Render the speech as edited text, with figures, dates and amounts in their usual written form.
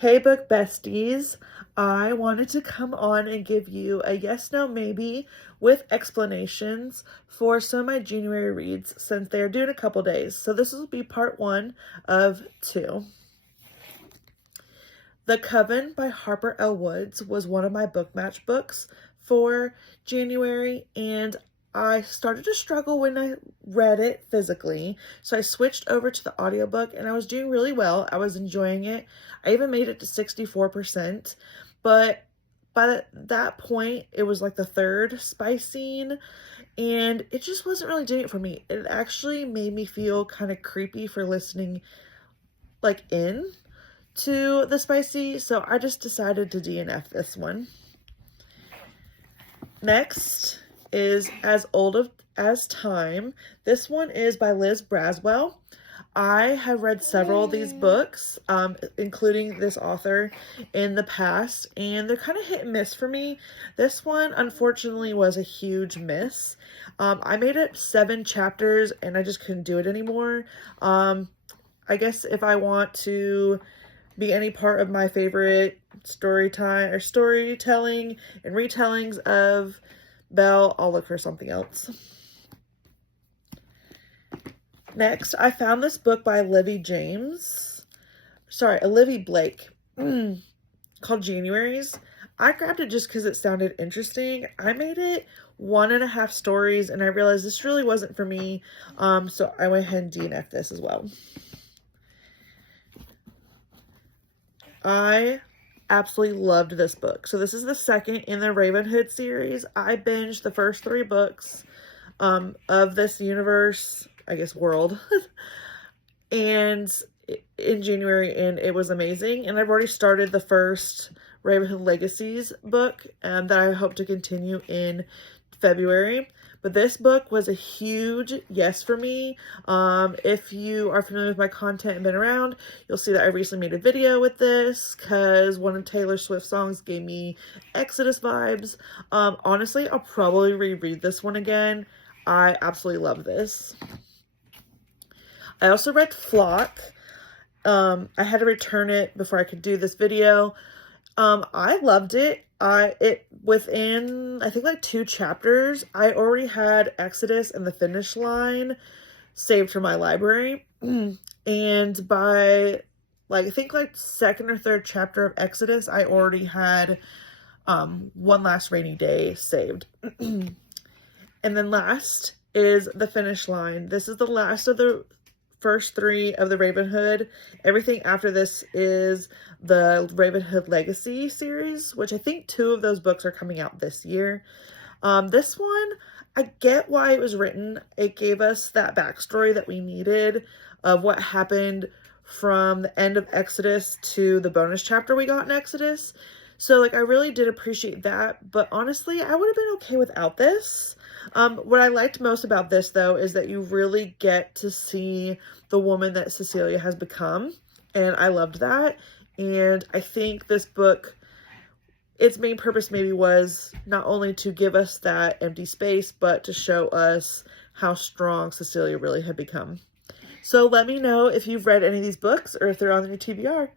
Hey book besties, I wanted to come on and give you a yes, no, maybe with explanations for some of my January reads since they're due in a couple days. So this will be part 1 of 2. The Coven by Harper L. Woods was one of my book match books for January, and I started to struggle when I read it physically, so I switched over to the audiobook, and I was doing really well. I was enjoying it. I even made it to 64%, but by that point, it was like the third spy scene, and it just wasn't really doing it for me. It actually made me feel kind of creepy for listening, like, in to the spicy, so I just decided to DNF this one. Next is As Old as Time. This one is by Liz Braswell. I have read several of these books, including this author in the past, and they're kind of hit and miss for me. This one, unfortunately, was a huge miss. I made it 7 chapters, and I just couldn't do it anymore. I guess if I want to be any part of my favorite storytelling and retellings of Belle, I'll look for something else. Next, I found this book by Olivia Blake, called Januaries. I grabbed it just because it sounded interesting. I made it 1.5 stories, and I realized this really wasn't for me, so I went ahead and DNF this as well. I absolutely loved this book. So this is the second in the Ravenhood series. I binged the first 3 books of this universe, I guess world, and in January, and it was amazing. And I've already started the first Ravenhood Legacies book that I hope to continue in February. But this book was a huge yes for me. If you are familiar with my content and been around, you'll see that I recently made a video with this because one of Taylor Swift's songs gave me Exodus vibes. Honestly, I'll probably reread this one again. I absolutely love this. I also read Flock. I had to return it before I could do this video. I loved it. Within, I think, like 2 chapters, I already had Exodus and the Finish Line saved from my library. And by, like, I think, like, 2nd or 3rd chapter of Exodus, I already had One Last Rainy Day saved. And then last is the Finish Line. This is the last of the first 3 of the Ravenhood. Everything after this is the Ravenhood Legacy series, which I think 2 of those books are coming out this year. This one, I get why it was written. It gave us that backstory that we needed of what happened from the end of Exodus to the bonus chapter we got in Exodus. So, like, I really did appreciate that, but honestly, I would have been okay without this. What I liked most about this, though, is that you really get to see the woman that Cecilia has become, and I loved that. And I think this book, its main purpose maybe was not only to give us that empty space, but to show us how strong Cecilia really had become. So let me know if you've read any of these books or if they're on your TBR.